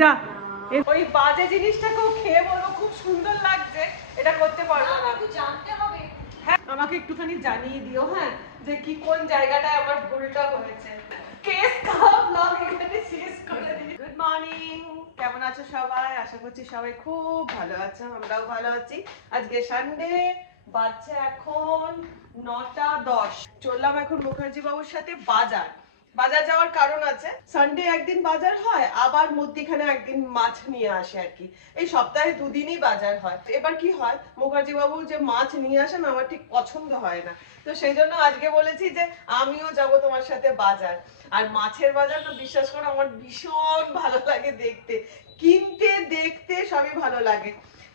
যা ওই বাজে জিনিসটাকেও খেয়ে বলো খুব সুন্দর লাগছে, এটা করতে পারবো না। জানতে হবে। হ্যাঁ আমাকে একটুখানি জানিয়ে দিও, হ্যাঁ, যে কি কোন জায়গাটায় আমার ভুলটা হয়েছে। কেস খারাপ ব্লগ এখানে শেষ করে দিই। গুড মর্নিং, কেমন আছো সবাই? আশা করছি সবাই খুব ভালো আছো, আমরাও ভালো আছি। আজকে সানডে, বাচ্চা এখন 9:10। চললাম এখন মুখার্জি বাবুর সাথে বাজার। বাজার যাওয়ার কারণ আছে, সানডে একদিন বাজার হয়, আবার মধ্যিখানে একদিন মাছ নিয়ে আসে আর কি। এই সপ্তাহে দুদিনই বাজার হয়। এবার কি হয়, মুখার্জি বাবু যে মাছ নিয়ে আসেন আমার ঠিক পছন্দ হয় না, তো সেই জন্য আজকে বলেছি যে আমিও যাব তোমার সাথে বাজার। আর মাছের বাজার তো বিশ্বাস করো আমার ভীষণ ভালো লাগে দেখতে, কিনতে দেখতে সবই ভালো লাগে।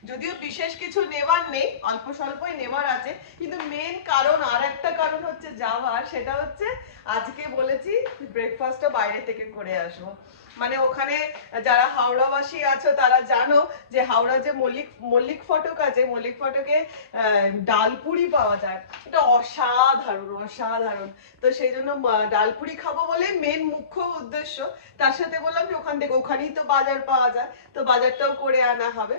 যদিও বিশেষ কিছু নেবার নেই, অল্প স্বল্পই নেবার আছে, কিন্তু মেন কারণ আর একটা কারণ হচ্ছে যাওয়ার, সেটা হচ্ছে আজকে বলেছি ব্রেকফাস্টটা বাইরে থেকে করে আসবো। মানে ওখানে যারা হাওড়াবাসী আছো তারা জানো যে হাওড়া যে মল্লিক ফটক আছে, মল্লিক ফটকে ডালপুরি পাওয়া যায়, এটা অসাধারণ অসাধারণ। তো সেই জন্য ডালপুরি খাবো বলে মেন মুখ্য উদ্দেশ্য। তার সাথে বললাম যে ওখান থেকে, ওখানেই তো বাজার পাওয়া যায়, তো বাজারটাও করে আনা হবে।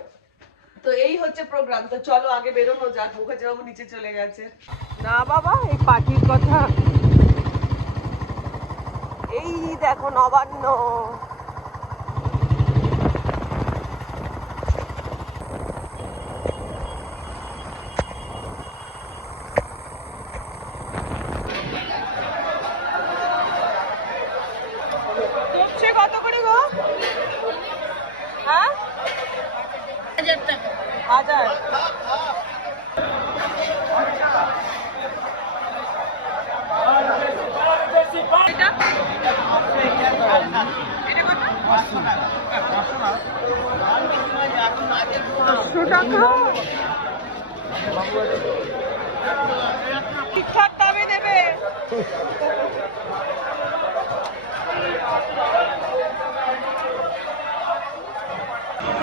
তো এই হচ্ছে প্রোগ্রাম। তো চলো আগে বেরোনো যাক, মুখার্জি বাবু নিচে চলে গেছে। না বাবা, এই পার্টির কথা, এই দেখো নবান্ন। কত করে গো? হ্যাঁ 1000 টাকা। 1000। ঠিকঠাক দামে দেবে।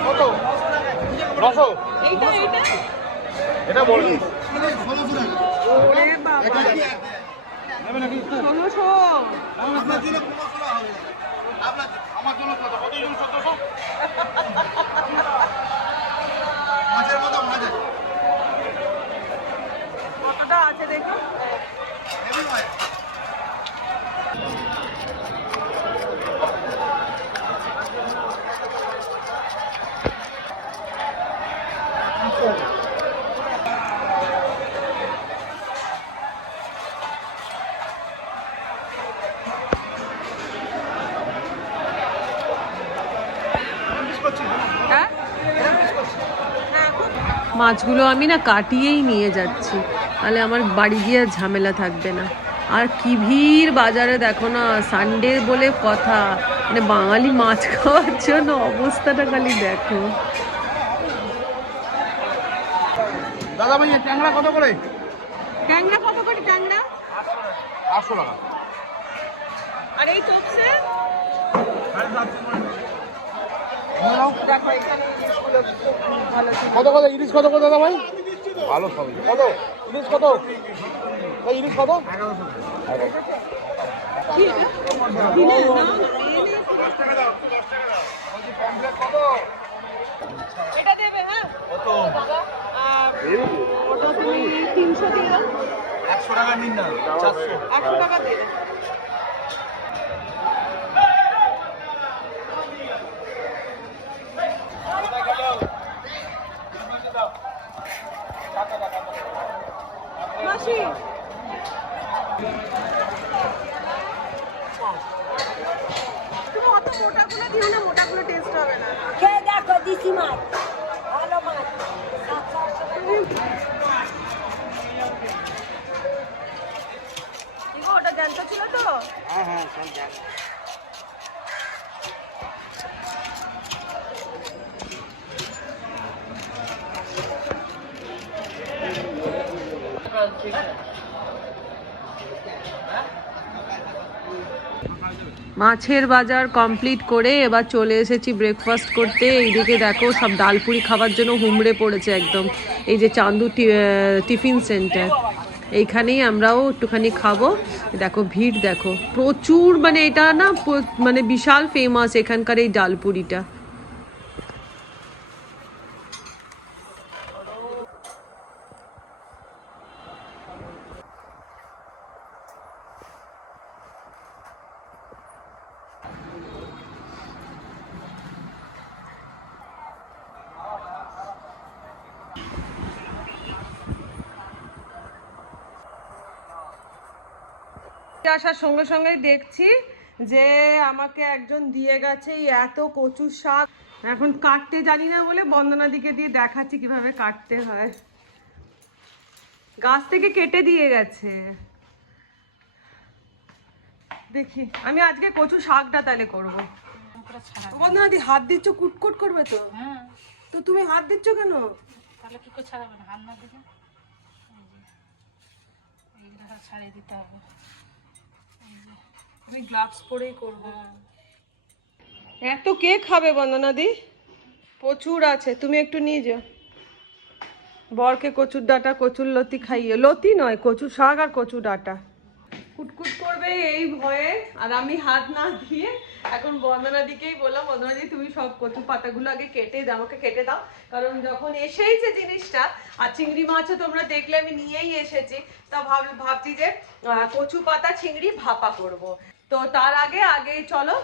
কত? 900। এইটা এটা বলবি 1600 টাকা। ওরে বাবা, 1600। আপনার জন্য 1500 টাকা হবে। আমার জন্য কত? কত জন? 1400। মাছের মতো মাছ আছে। কতটা আছে দেখো। হেভি মাছ। মাছগুলো আমি না কাটিয়েই নিয়ে যাচ্ছি, তাহলে আমার বাড়ি গিয়ে ঝামেলা থাকবে না। আর কি ভিড় বাজারে দেখো না, সানডে বলে কথা, মানে বাঙালি মাছ খাওয়ার জন্য অবস্থাটা খালি দেখো। দাদা ভাই ট্যাংরা কত করে? ট্যাংরা কত করে? ট্যাংরা 800 টাকা। আর এই তোপসে দেখো এখানে ইলিশগুলো খুব ভালো ছিল। কত কত ইলিশ? কত কত দাদা ভাই? ভালো সবই। কত ইলিশ? কত ভাই ইলিশ? কত? 1100 টাকা। কি এটা? দিলে না, কত? এটা দেবে। হ্যাঁ কত? ওটা তুমি 300 দিও। 100 টাকা নিন না। 400। 100 টাকা দেবে। মাসি তুমি অত মোটাগুলো দিও না, মোটাগুলো টেস্ট হবে না। খেয়ে দেখো দিশি মাছ, ভালো মাছ। ওটা জ্যান্ত ছিল তো? হ্যাঁ হ্যাঁ সব জানি। মাছের বাজার কমপ্লিট করে এবার চলে এসেছি ব্রেকফাস্ট করতে। এইদিকে দেখো সব ডালপুরি খাবার জন্য হুমড়ে পড়েছে একদম, এই যে চান্দু টিফিন সেন্টার। এইখানেই আমরাও একটুখানি খাবো। দেখো ভিড় দেখো প্রচুর, মানে এটা না মানে বিশাল ফেমাস এখানকার এই ডালপুরিটা। আসার সঙ্গে সঙ্গে দেখছি যে আমাকে একজন দিয়ে গেছে এই এত কচু শাক। এখন কাটতে জানি না বলে বন্দনাদিকে দিয়ে দেখাচ্ছি কিভাবে কাটতে হয়। গাছ থেকে কেটে দিয়ে গেছে। দেখি আমি আজকে কচু শাকটা তাহলে করবো। বন্দনাদি হাত দিচ্ছ কুটকুট করবে তো? হ্যাঁ, তো তুমি হাত দিচ্ছ কেন? তাহলে কি করে ছাড়াবে না? হাত না দিলে এইগুলো ছাড়িয়ে দিতে হবে। আমি গ্লাভস পরেই করবো। এত কে খাবে বন্দনাদি? প্রচুর আছে, তুমি একটু নিয়ে যাও। বরকে কচুর ডাঁটা কচুর লতি খাইয়ে, লতি নয় কচু শাক আর কচু ডাঁটা। কুটকুট করবে এই ভয়ে, আর আমি হাত না দিয়ে এখন বন্দনাদিকেই বললাম, বন্দনাদি তুমি সব কচু পাতাগুলো আগে কেটে দাও, আমাকে কেটে দাও। কারণ যখন এসেইছে জিনিসটা, আর চিংড়ি মাছও তোমরা দেখলে আমি নিয়েই এসেছি, তা ভাবছি যে কচু পাতা চিংড়ি ভাপা করব। তো তার আগে চলো,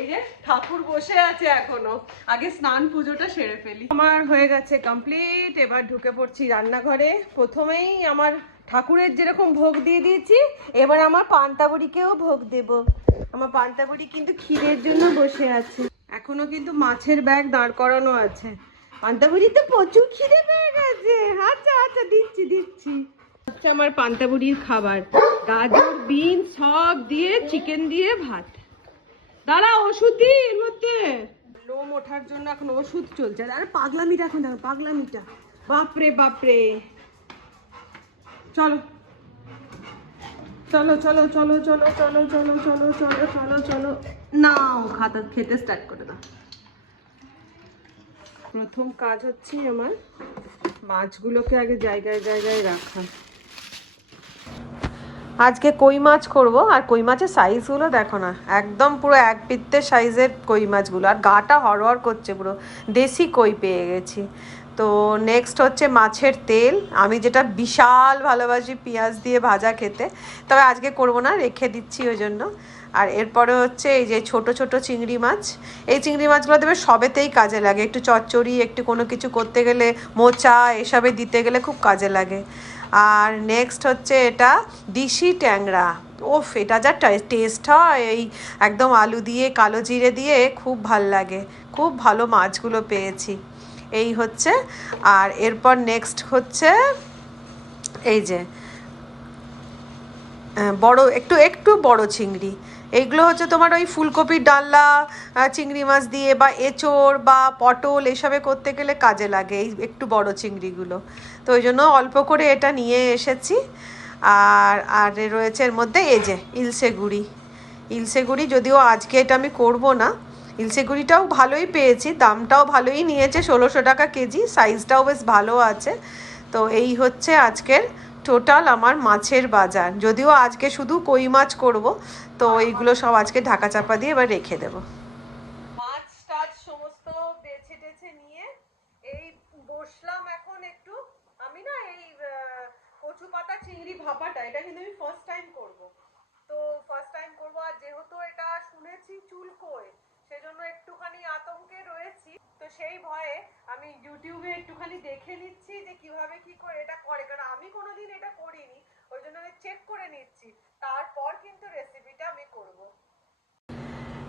এই যে ঠাকুর বসে আছে এখনো, আগে স্নান পুজোটা সেরে ফেলি। আমার হয়ে গেছে কমপ্লিট, এবার ঢুকে পড়ছি রান্নাঘরে। প্রথমেই আমার ঠাকুরের যেরকম ভোগ দিয়ে দিয়েছি, এবার আমার পান্তাবুড়িকেও ভোগ দেব। আমার পান্তাবুড়ি কিন্তু ক্ষীরের জন্য বসে আছে, এখনো কিন্তু মাছের ব্যাগ দাঁড় করানো আছে। পান্তাবুড়ি তো প্রচুর খিদে পেয়ে গেছে। আচ্ছা আচ্ছা দিচ্ছি। হচ্ছে আমার পান্তাবুড়ির খাবার, গাজর বিন সব দিয়ে চিকেন দিয়ে ভাত। দাঁড়া, ওষুধ দিই এর মধ্যে। লোম ওঠার জন্য এখন ওষুধ চলছে। আরে পাগলামিটা এখন দেখো, পাগলামিটা বাপরে বাপরে। চলো চলো চলো চলো চলো চলো চলো চলো চলো চলো চলো নাও, খেতে স্টার্ট করে দাও। প্রথম কাজ হচ্ছে আমার মাছগুলোকে আগে জায়গায় জায়গায় রাখা। আজকে কই মাছ করব, আর কই মাছের সাইজগুলো দেখো না, একদম পুরো এক পিত্তের সাইজের কই মাছগুলো, আর গাটা হড়হড় করছে, পুরো দেশি কই পেয়ে গেছি। তো নেক্সট হচ্ছে মাছের তেল, আমি যেটা বিশাল ভালোবাসি পেঁয়াজ দিয়ে ভাজা খেতে, তবে আজকে করব না, রেখে দিচ্ছি ওই জন্য। আর এরপরে হচ্ছে এই যে ছোট ছোট চিংড়ি মাছ, এই চিংড়ি মাছগুলো দেবে সবেতেই কাজে লাগে, একটু চচ্চড়ি একটু কোনো কিছু করতে গেলে, মোচা এসবে দিতে গেলে খুব কাজে লাগে। আর নেক্সট হচ্ছে এটা দিশি ট্যাংরা, ওফ এটা যা টেস্ট হয়, এই একদম আলু দিয়ে কালো জিরে দিয়ে খুব ভাল লাগে। খুব ভালো মাছগুলো পেয়েছি, এই হচ্ছে। আর এরপর নেক্সট হচ্ছে এই যে বড় একটু বড় চিংড়ি, এইগুলো হচ্ছে তোমার ওই ফুলকপির ডালনা চিংড়ি মাছ দিয়ে বা এঁচোড় বা পটল এসবে করতে গেলে কাজে লাগে এই একটু বড় চিংড়িগুলো। তো ওই জন্য অল্প করে এটা নিয়ে এসেছি। আর রয়েছে এর মধ্যে এই যে ইলশে গুঁড়ি, যদিও আজকে এটা আমি করব না। ইলশে গুঁড়িটাও ভালোই পেয়েছি, দামটাও ভালোই নিয়েছে, 1600 টাকা কেজি, সাইজটাও বেশ ভালো আছে। তো এই হচ্ছে আজকের টোটাল আমার মাছের বাজার, যদিও আজকে শুধু কই মাছ করব। তো এইগুলো সব আজকে ঢাকা চাপা দিয়ে এবার রেখে দেব। মাছ টাছ সমস্ত বেছে টেছে নিয়ে এই বসলাম এখন একটু। আমি না এই কচু পাতা চিংড়ি ভাপাটা, এটা কিন্তু আমি ফার্স্ট টাইম করব। তো ফার্স্ট টাইম করব, আর যেহেতু এটা শুনেছি চুলকোয়, সেজন্য একটুখানি আতঙ্কে রয়েছি। তো সেই ভয়ে আমি ইউটিউবে একটুখানি দেখে নিচ্ছি যে কিভাবে কি করে এটা করে, কারণ আমি কোনোদিন এটা করিনি, ওই জন্য আমি চেক করে নিচ্ছি, তারপর কিন্তু রেসিপিটা আমি করব।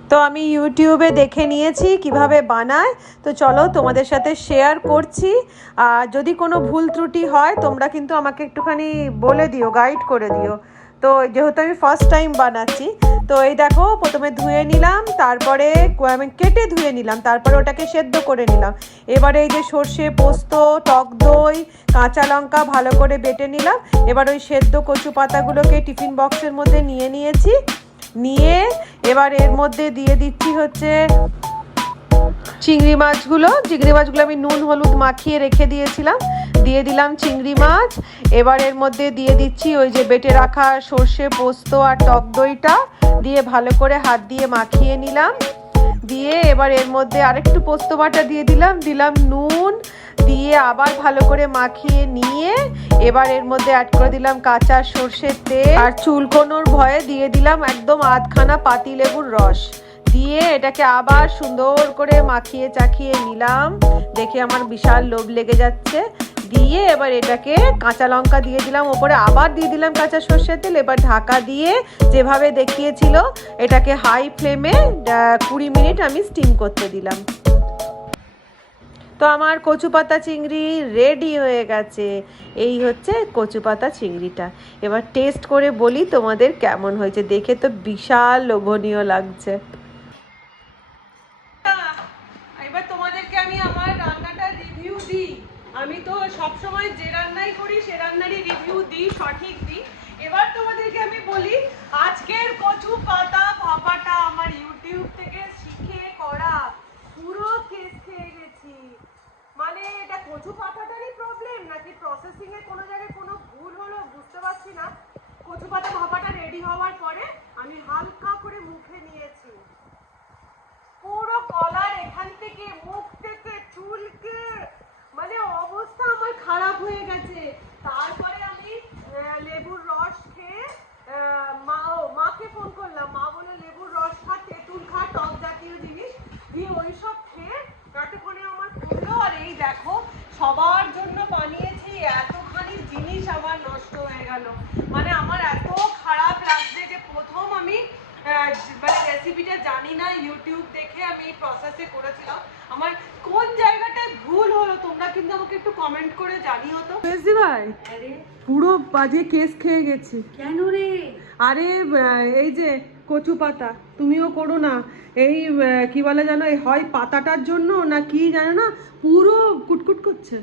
তো আমি ইউটিউবে দেখে নিয়েছি কিভাবে বানায়, তো চলো তোমাদের সাথে শেয়ার করছি। আর যদি কোনো ভুল ত্রুটি হয় তোমরা কিন্তু আমাকে একটুখানি বলে দিও, গাইড করে দিও। তো যেহেতু আমি ফার্স্ট টাইম বানাচ্ছি, তো এই দেখো প্রথমে ধুয়ে নিলাম, তারপরে আমি কেটে ধুয়ে নিলাম, তারপরে ওটাকে সেদ্ধ করে নিলাম। এবারে এই যে সর্ষে পোস্ত টক দই কাঁচা লঙ্কা ভালো করে বেটে নিলাম। এবার ওই সেদ্ধ কচু পাতাগুলোকে টিফিন বক্সের মধ্যে নিয়েছি, নিয়ে এবার এর মধ্যে দিয়ে দিচ্ছি হচ্ছে চিংড়ি মাছগুলো আমি নুন হলুদ মাখিয়ে রেখে দিয়েছিলাম, দিয়ে দিলাম চিংড়ি মাছ। এবার এর মধ্যে দিয়ে দিচ্ছি ওই যে বেটে রাখা সর্ষে পোস্ত আর টক দইটা দিয়ে ভালো করে হাত দিয়ে মাখিয়ে নিলাম। দিয়ে এবার এর মধ্যে আরেকটু পোস্ত বাটা দিয়ে দিলাম নুন দিয়ে আবার ভালো করে মাখিয়ে নিয়ে এবার এর মধ্যে অ্যাড করে দিলাম কাঁচা সর্ষের তেল আর চুলকোনোর ভয়ে দিয়ে দিলাম একদম আধখানা পাতিলেবুর রস দিয়ে এটাকে আবার সুন্দর করে মাখিয়ে চাখিয়ে নিলাম। দেখে আমার বিশাল লোভ লেগে যাচ্ছে। দিয়ে এবার এটাকে কাঁচা লঙ্কা দিয়ে দিলাম ওপরে, আবার দিয়ে দিলাম কাঁচা সর্ষের তেল। এবার ঢাকা দিয়ে যেভাবে দেখিয়েছিল এটাকে হাই ফ্লেমে 20 মিনিট আমি স্টিম করতে দিলাম। তো আমার কচু পাতা চিংড়ি রেডি হয়ে গেছে। এই হচ্ছে কচু পাতা চিংড়িটা। এবার টেস্ট করে বলি তোমাদের কেমন হয়েছে। দেখে তো বিশাল লোভনীয় লাগছে। এবার তোমাদেরকে আমি আমার রান্নাটা রিভিউ দিই। আমি তো সবসময় যে রান্নাই করি সে রান্নারই রিভিউ দিই, সঠিক দিই। এবার তোমাদেরকে আমি বলি আজকের কচু পাতা ভাপাটা আমার ইউটিউব থেকে শিখে করা। পুরো কেস খেয়ে গেছি। মানে এটা কচু পাতাটারই প্রবলেম নাকি প্রসেসিং এ কোনো জায়গায় কোনো ভুল হলো বুঝতে পারছি না। কচু পাতা ভাপাটা রেডি হওয়ার পরে আমি হালকা করে মুখে নিয়েছি। পুরো গলার এখান থেকে মুখ থেকে চুলকে মানে অবস্থা আমার খারাপ হয়ে গেছে। তারপরে আমি লেবুর রস খেয়ে মাকে ফোন করলাম। মা বলে লেবুর রস খা, তেঁতুল খা, টক জাতীয় জিনিস দিয়ে ওইসব খেয়ে ততক্ষণে আমার কমলো। আর এই দেখো সবার জন্য বানিয়েছি, এতখানি জিনিস আমার নষ্ট হয়ে গেল। মানে আমার এত খারাপ লাগছে যে প্রথম আমি মানে রেসিপিটা জানি না, ইউটিউব দেখে আমি প্রসেসে করেছিলাম। আমার কোন জায়গাটায় ভুল হলো তোমরা কিন্তু আমাকে একটু কমেন্ট করে জানিও তো। বেশি ভাই পুরো বাজে কেস খেয়ে গেছি। কেন রে? আরে এই যে কচু পাতা তুমিও করো না, এই কি বলে জানো, এই হয় পাতাটার জন্য না কি জানো না, পুরো কুটকুট করছে।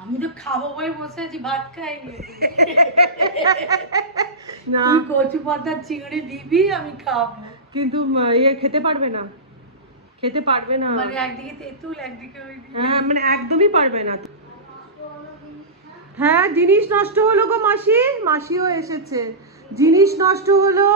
আমি তো খাবো বলে বসে আছি, ভাত খাইনি। না তুই কচু পাতার চিংড়ি দিবি, আমি খাবো। কিন্তু খেতে পারবে না, খেতে পারবে না। মানে একদিকে তেঁতুল একদিকে ওই দিয়ে। হ্যাঁ মানে একদমই পারবে না। হ্যাঁ জিনিস নষ্ট হলো গো মাসি, মাসিও এসেছে। জিনিস নষ্ট হলো,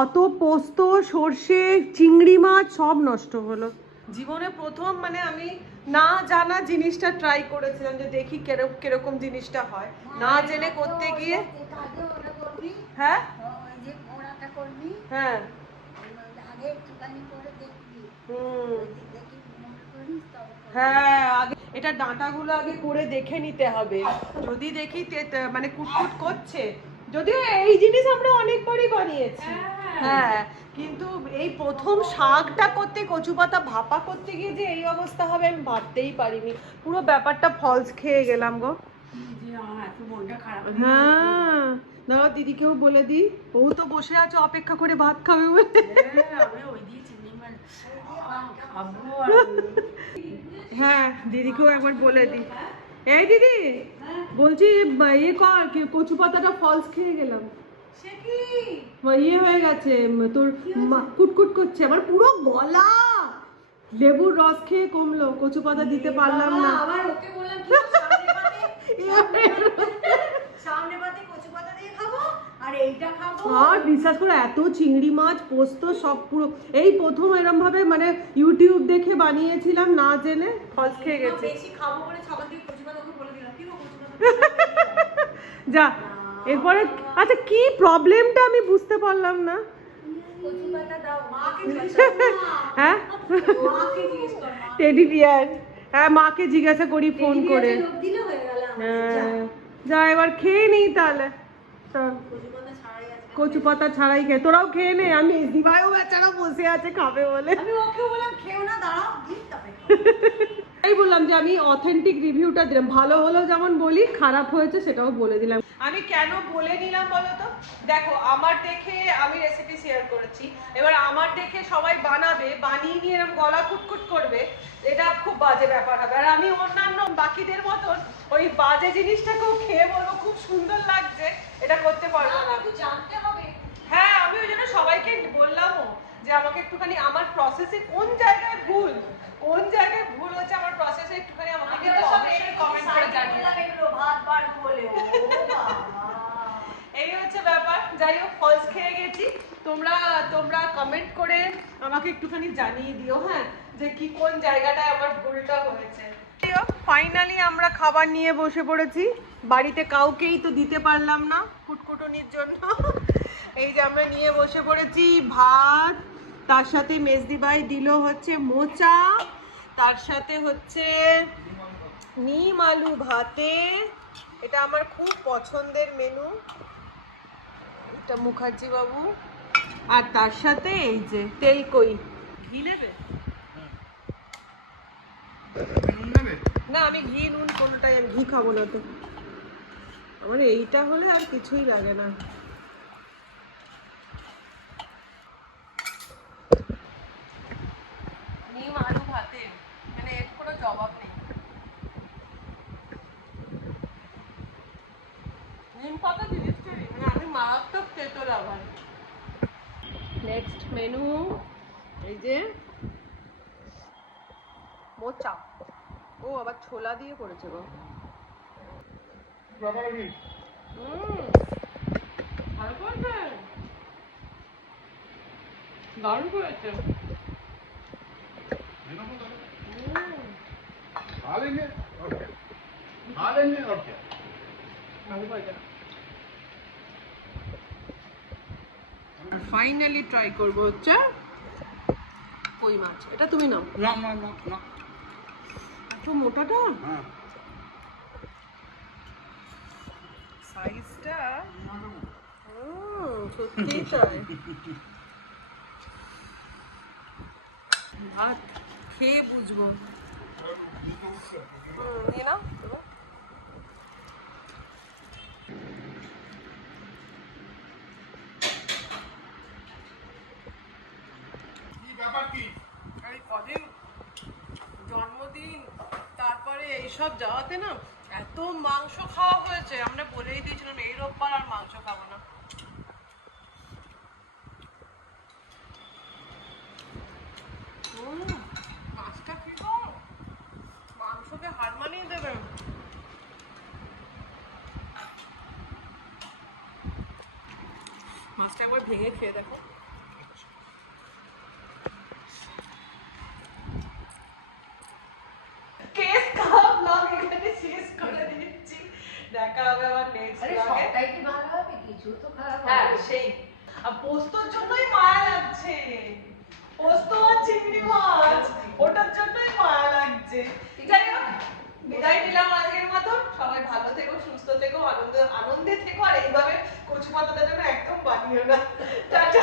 অত পোস্ত সর্ষে চিংড়ি মাছ সব নষ্ট হলো। জীবনে প্রথম মানে আমি না জানা জিনিসটা ট্রাই করেছিলাম যে দেখি কিরকম জিনিসটা হয়, না জেনে করতে গিয়ে। হ্যাঁ হ্যাঁ হ্যাঁ আগে এটা ডাঁটাগুলো আগে করে দেখে নিতে হবে। যদি দেখি মানে কুটকুট করছে, যদিও এই জিনিস আমরা অনেকবারই বানিয়েছি। হ্যাঁ কিন্তু এই প্রথম শাকটা করতে, কচু পাতা ভাপা করতে গিয়ে যে এই অবস্থা হবে আমি ভাবতেই পারিনি। পুরো ব্যাপারটা ফলস খেয়ে গেলাম গো। হ্যাঁ দাঁড়াও দিদিকেও বলে দিই, ও তো বসে আছে অপেক্ষা করে ভাত খাবে বলে। হ্যাঁ দিদিকেও একবার বলে দিই। এই দিদি বলছি ইয়ে কর, কচু পাতাটা ফলস খেয়ে গেলাম। ইয়ে হয়ে গেছে তোর, কুটকুট করছে আমার পুরো গলা। লেবুর রস খেয়ে কমলো, কচু পাতা দিতে পারলাম না। আর বিশ্বাস করে এত চিংড়ি মাছ পোস্ত সব পুরো এই প্রথম এরম ভাবে মানে ইউটিউব দেখে বানিয়েছিলাম না জেনে, ফলস খেয়ে গেছে। যা এরপরে আচ্ছা কি প্রবলেমটা আমি বুঝতে পারলাম না। হ্যাঁ টেডি বিয়ার, হ্যাঁ মাকে জিজ্ঞাসা করি ফোন করে। হ্যাঁ যা এবার খেয়ে নিই তাহলে। কচু পাতা ছাড়াই খেয়ে তোরাও খেয়ে নে। আমি দিভাইও বেচারা বসে আছে খাবে বলে। আমি ওকে বললাম খেও না, দাঁড়াও এই বললাম যে আমি অথেন্টিক রিভিউটা দিলাম। ভালো হলো যেমন বলি, খারাপ হয়েছে সেটাও বলে দিলাম। আমি কেন বলে নিলাম বলো তো, দেখো আমার দেখে আমি রেসিপি শেয়ার করেছি, এবার আমার দেখে সবাই বানাবে, বানিয়ে নিয়ে এরকম গলা কুটকুট করবে, এটা খুব বাজে ব্যাপার হবে। আর আমি অন্যান্য বাকিদের মতন ওই বাজে জিনিসটাকেও খেয়ে বলবো খুব সুন্দর লাগছে, এটা করতে পারবো না। জানতে হবে। হ্যাঁ আমি ওই জন্য সবাইকে বললামও যে আমাকে একটুখানি আমার প্রসেসে কোন জায়গায় ভুল হচ্ছে আমার প্রসেসে একটুখানি আমাকে কমেন্ট করে জানিয়ে। এই হচ্ছে ব্যাপার। যাই হোক, ফলস খেয়ে গেছি। তোমরা কমেন্ট করে আমাকে একটুখানি জানিয়ে দিও, হ্যাঁ, যে কি কোন জায়গাটায় আমার ভুলটা হয়েছে। ফাইনালি আমরা খাবার নিয়ে বসে পড়েছি। বাড়িতে কাউকেই তো দিতে পারলাম না কুটকুটনির জন্য। এই যে আমরা নিয়ে বসে পড়েছি ভাত, তার সাথে মেজদি ভাই দিল হচ্ছে মোচা, তার সাথে হচ্ছে নিম আলু ভাতে। এটা আমার খুব পছন্দের মেনু, এটা মুখার্জি বাবু। আর তার সাথে এই যে তেলকই। ঘি নেবে? না, আমি ঘি নুন কোনটাই, আমি ঘি খাবো না তো। আমার এইটা হলে আর কিছুই লাগে না। নিম আলু ভাতে, মানে এর কোনো জবাব নেই। নিম পাতা জিনিসটাই, মানে আমি মারাত্মক তেতো লাগাই। নেক্সট মেনু, এই যে মোচা। ও আবার ছোলা দিয়ে করেছে গো। ভালো করেছে, দারুণ করেছে। ফাইনালি ট্রাই করবো হচ্ছে কই মাছ। এটা তুমি নাও। এত মোটাটা, সাইজটা সত্যি তাই। ভাত খেয়ে বুঝবো। নিয়ে নাও। এই কদিন জন্মদিন, তারপরে এইসব যাওয়াতে না এত মাংস খাওয়া হয়েছে, আমরা বলেই দিয়েছিলাম এই রোববার আর মাংস খাবো না। মাছটা কি গো, মাংসকে হার মানিয়ে দেবে। মাছটা একবার ভেঙে খেয়ে দেখো। কেস খাওয়া ব্লগ এখানে শেষ করে দিচ্ছি। দেখা হবে আবার নেক্সট ব্লগে। সবটাই কি ভালো হবে? কিছু তো খারাপ হ্যাঁ, হবে। সেই আর পোস্তর জন্যই মায়া লাগছে। পোস্ত আর চিংড়ি মাছ, ওটার জন্যই মায়া লাগছে। যাই হোক, বিদায় নিলাম আজকের মতো। সবাই ভালো থেকো, সুস্থ থেকো, আনন্দে থেকো। আর এইভাবে কচু পাতাটা যেন একদম বানিও না। টাটা।